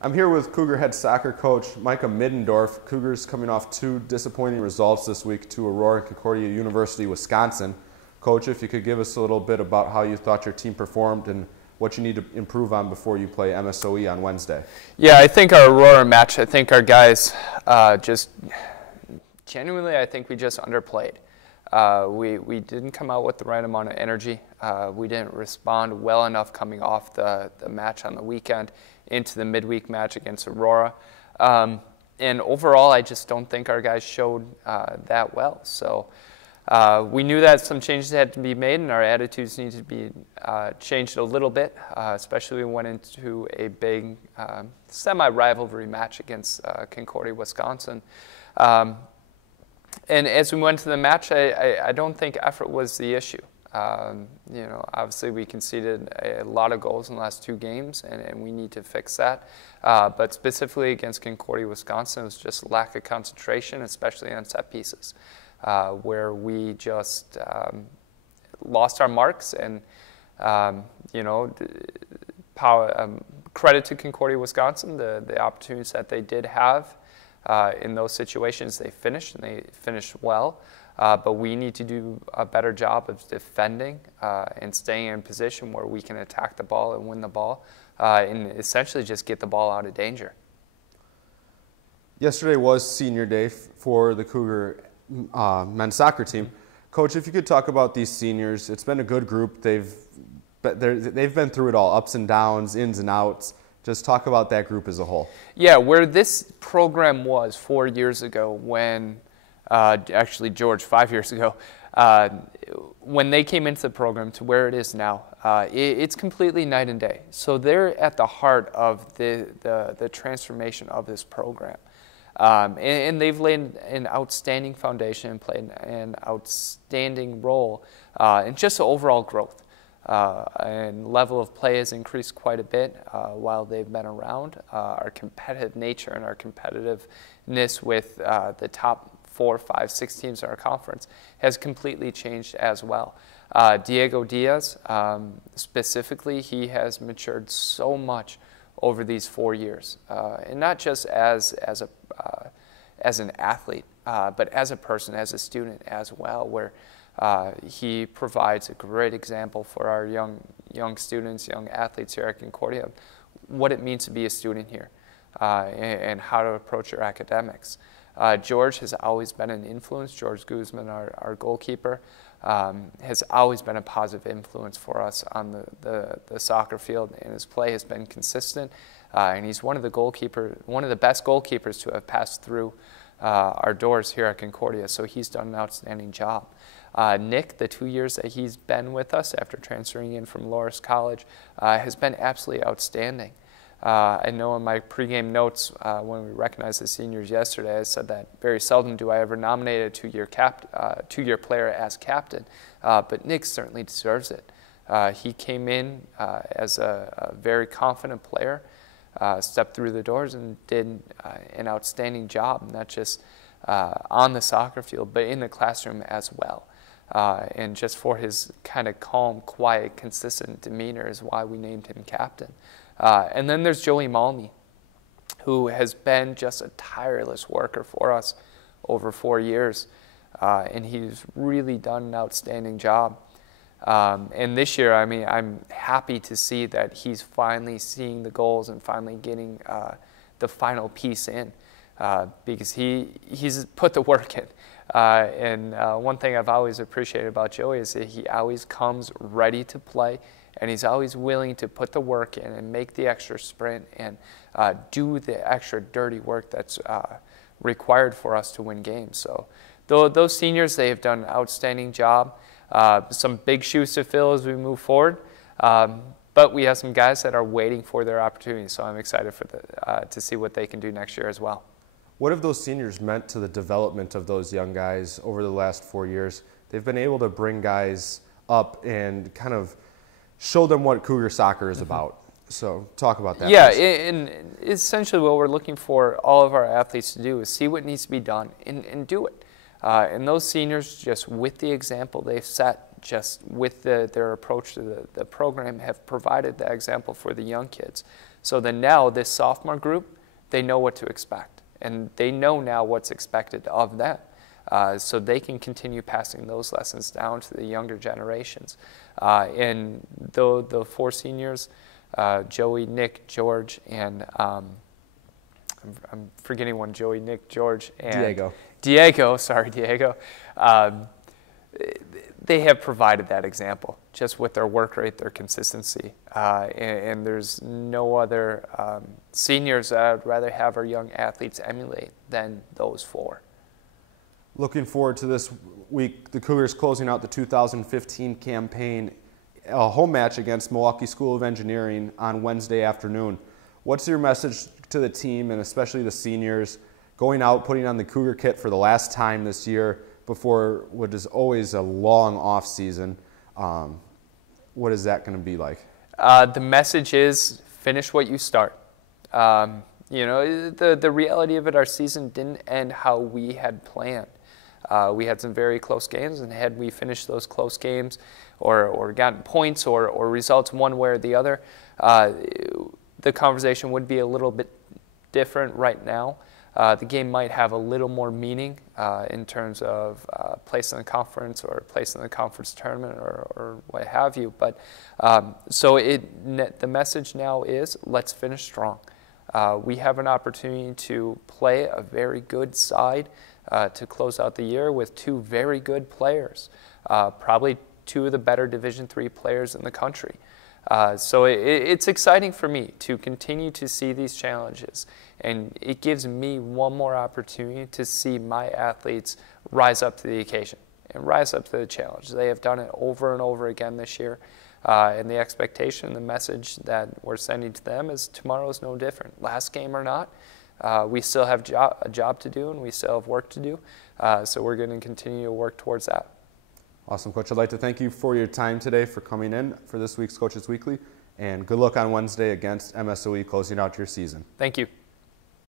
I'm here with Cougar head soccer coach Micah Middendorf. Cougars coming off 2 disappointing results this week to Aurora and Concordia University, Wisconsin. Coach, if you could give us a little bit about how you thought your team performed and what you need to improve on before you play MSOE on Wednesday. Yeah, I think our Aurora match, I think our guys genuinely, I think we just underplayed. We didn't come out with the right amount of energy. We didn't respond well enough coming off the match on the weekend into the midweek match against Aurora. And overall, I just don't think our guys showed that well. So we knew that some changes had to be made and our attitudes needed to be changed a little bit, especially when we went into a big semi-rivalry match against Concordia, Wisconsin. And as we went to the match, I don't think effort was the issue. Obviously we conceded a lot of goals in the last 2 games, and we need to fix that. But specifically against Concordia, Wisconsin, it was just lack of concentration, especially on set pieces, where we just lost our marks. And credit to Concordia, Wisconsin, the opportunities that they did have. In those situations, they finished, and they finished well. But we need to do a better job of defending and staying in position where we can attack the ball and win the ball and essentially just get the ball out of danger. Yesterday was senior day for the Cougar men's soccer team. Coach, if you could talk about these seniors, it's been a good group. They've been through it all, ups and downs, ins and outs. Just talk about that group as a whole. Yeah, where this program was 4 years ago when actually, George, 5 years ago, when they came into the program to where it is now, it's completely night and day. So they're at the heart of the transformation of this program. And they've laid an outstanding foundation and played an outstanding role in just the overall growth. And level of play has increased quite a bit while they've been around. Our competitive nature and our competitiveness with the top 4, 5, 6 teams in our conference has completely changed as well. Diego Diaz, specifically, he has matured so much over these 4 years, and not just as an athlete, but as a person, as a student as well, where he provides a great example for our young students, young athletes here at Concordia, what it means to be a student here and how to approach your academics. George has always been an influence. George Guzman, our goalkeeper, has always been a positive influence for us on the soccer field, and his play has been consistent. And he's one of the best goalkeepers to have passed through our doors here at Concordia. So he's done an outstanding job. Nick, the 2 years that he's been with us after transferring in from Loras College, has been absolutely outstanding. I know in my pregame notes when we recognized the seniors yesterday, I said that very seldom do I ever nominate a two-year player as captain, but Nick certainly deserves it. He came in as a very confident player, stepped through the doors and did an outstanding job, not just on the soccer field, but in the classroom as well. And just for his kind of calm, quiet, consistent demeanor is why we named him captain. And then there's Joey Malmy, who has been just a tireless worker for us over 4 years. And he's really done an outstanding job. And this year, I mean, I'm happy to see that he's finally seeing the goals and finally getting the final piece in because he's put the work in. And one thing I've always appreciated about Joey is that he always comes ready to play, and he's always willing to put the work in and make the extra sprint and do the extra dirty work that's required for us to win games. So those seniors, they have done an outstanding job. Some big shoes to fill as we move forward, but we have some guys that are waiting for their opportunities, so I'm excited for to see what they can do next year as well. What have those seniors meant to the development of those young guys over the last 4 years? They've been able to bring guys up and kind of show them what Cougar soccer is about. So talk about that. Yeah, and essentially what we're looking for all of our athletes to do is see what needs to be done and do it. And those seniors, just with the example they've set, just with their approach to the program, have provided that example for the young kids. So then now this sophomore group, they know what to expect, and they know now what's expected of them. So they can continue passing those lessons down to the younger generations. And the 4 seniors, Joey, Nick, George, and I'm forgetting one, Joey, Nick, George, and Diego, sorry, Diego. They have provided that example just with their work rate, their consistency. And there's no other seniors that I'd rather have our young athletes emulate than those 4. Looking forward to this week, the Cougars closing out the 2015 campaign, a home match against Milwaukee School of Engineering on Wednesday afternoon. What's your message to the team, and especially the seniors, going out, putting on the Cougar kit for the last time this year before what is always a long off season? What is that going to be like? The message is finish what you start. You know, the reality of it, our season didn't end how we had planned. We had some very close games, and had we finished those close games or gotten points or results one way or the other, the conversation would be a little bit different right now. The game might have a little more meaning in terms of place in the conference or place in the conference tournament or what have you. But so the message now is let's finish strong. We have an opportunity to play a very good side to close out the year with 2 very good players, probably 2 of the better Division III players in the country. So it's exciting for me to continue to see these challenges, and it gives me one more opportunity to see my athletes rise up to the occasion and rise up to the challenge. They have done it over and over again this year, and the expectation, the message that we're sending to them is tomorrow is no different. Last game or not, we still have a job to do, and we still have work to do, so we're going to continue to work towards that. Awesome, Coach. I'd like to thank you for your time today, for coming in for this week's Coaches Weekly, and good luck on Wednesday against MSOE closing out your season. Thank you.